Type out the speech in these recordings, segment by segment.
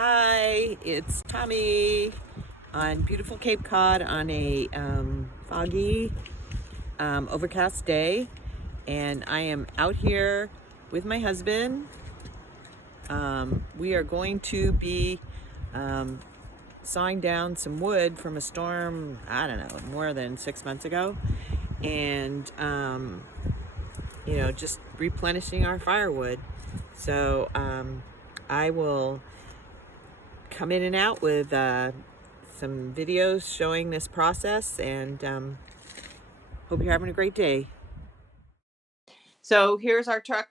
Hi, it's Tommy on beautiful Cape Cod on a foggy, overcast day, and I am out here with my husband. We are going to be sawing down some wood from a storm, I don't know, more than 6 months ago, and just replenishing our firewood. So I will come in and out with some videos showing this process, and hope you're having a great day. So here's our truck,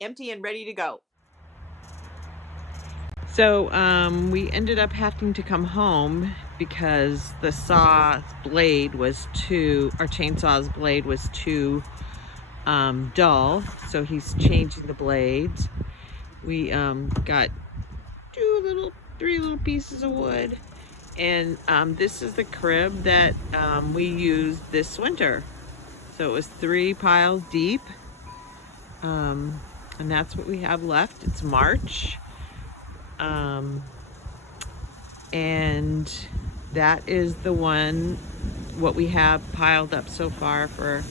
empty and ready to go. So we ended up having to come home because the our chainsaw's blade was too dull, so he's changing the blades. We got three little pieces of wood, and this is the crib that we used this winter. So it was 3 piles deep, and that's what we have left. It's March, and that is what we have piled up so far for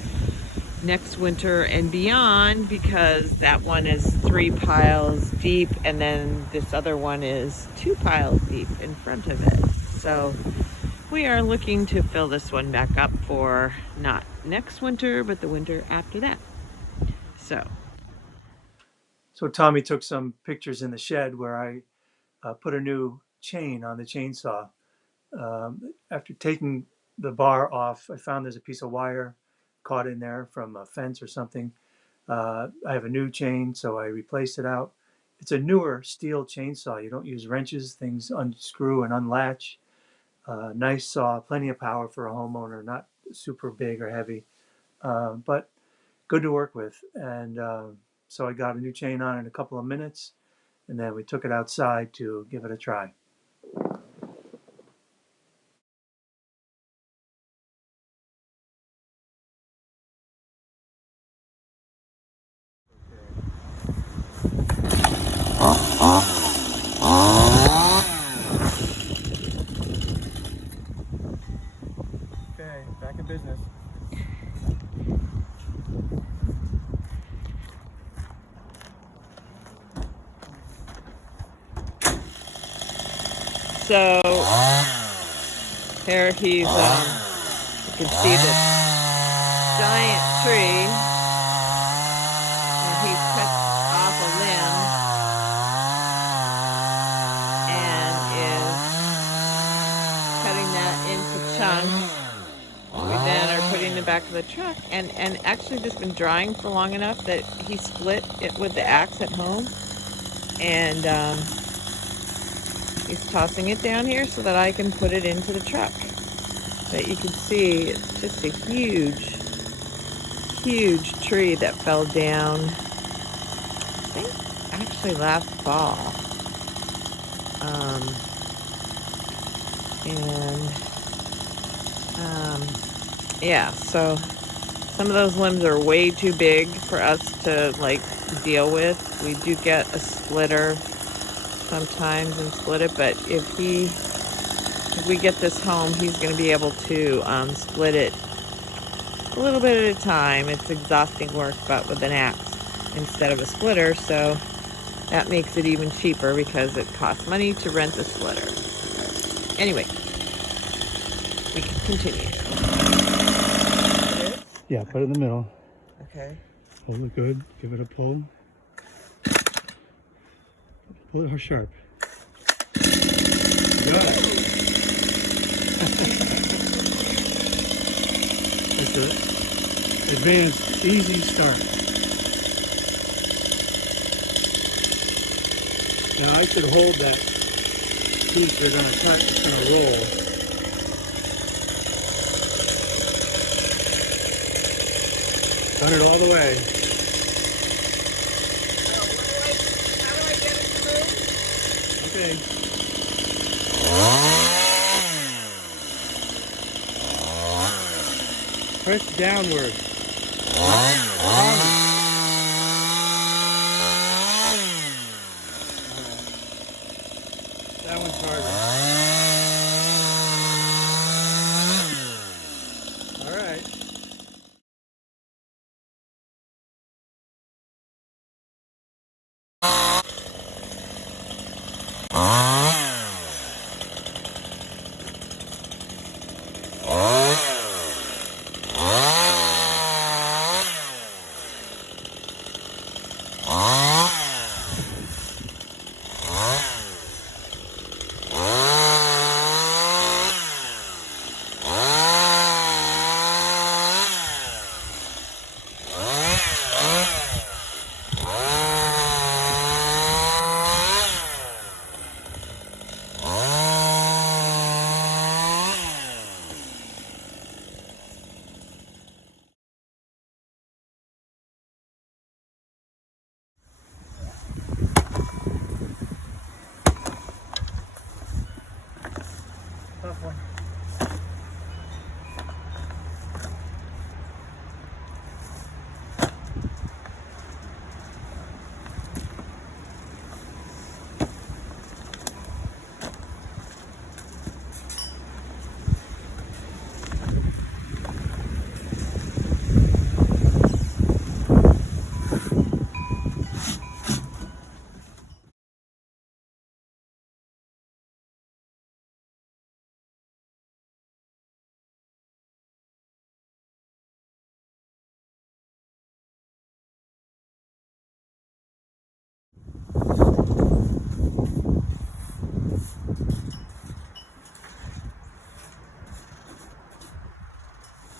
next winter and beyond, because that one is 3 piles deep, and then this other one is 2 piles deep in front of it. So we are looking to fill this one back up for not next winter, but the winter after that. So Tommy took some pictures in the shed where I put a new chain on the chainsaw. After taking the bar off, I found there's a piece of wire caught in there from a fence or something. I have a new chain, so I replaced it out. It's a newer steel chainsaw. You don't use wrenches. Things unscrew and unlatch. Nice saw, plenty of power for a homeowner, not super big or heavy, but good to work with. And so I got a new chain on in a couple of minutes, and then we took it outside to give it a try. Okay, back in business. So here you can see this giant tree, and he cut off a limb and is cutting that into chunks. We then are putting in the back of the truck, and actually this has been drying for long enough that he split it with the axe at home, and he's tossing it down here so that I can put it into the truck. But you can see it's just a huge tree that fell down, I think actually last fall. Yeah, so some of those limbs are way too big for us to deal with. We do get a splitter sometimes and split it, but if we get this home, he's going to be able to split it a little bit at a time. It's exhausting work, but with an axe instead of a splitter, so that makes it even cheaper because it costs money to rent the splitter. Anyway, we can continue. Yeah, put it in the middle. Okay. Hold it good. Give it a pull. Pull it sharp. Got it. It's an advanced, easy start. Now I should hold that piece we're going to cut. It's going to roll. Run it all the way. How do I get it to move? Okay. Press downward.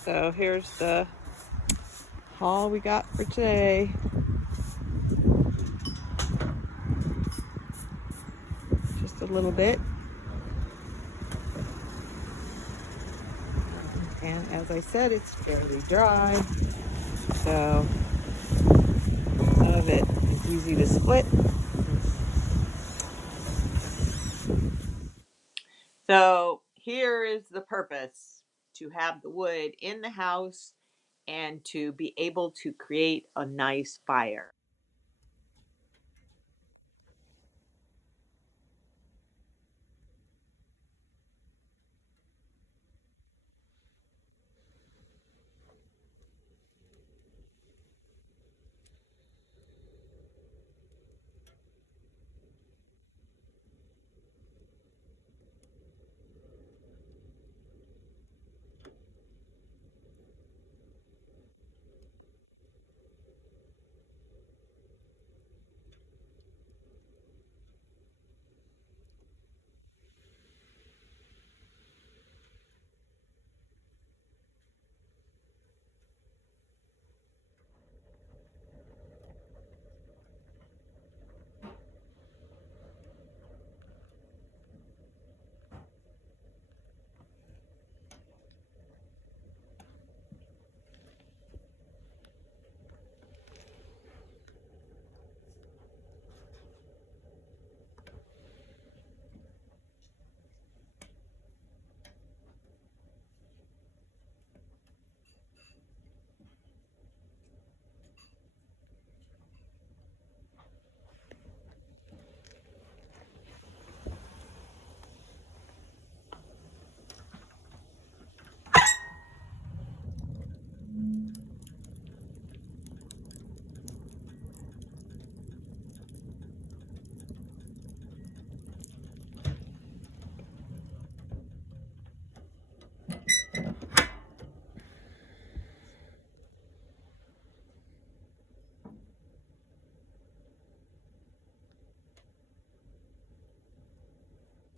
So here's the haul we got for today. Just a little bit. And as I said, it's fairly dry. So none of it is easy to split. So here is the purpose: to have the wood in the house and to be able to create a nice fire.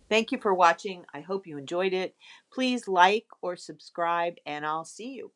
Thank you for watching. I hope you enjoyed it. Please like or subscribe, and I'll see you.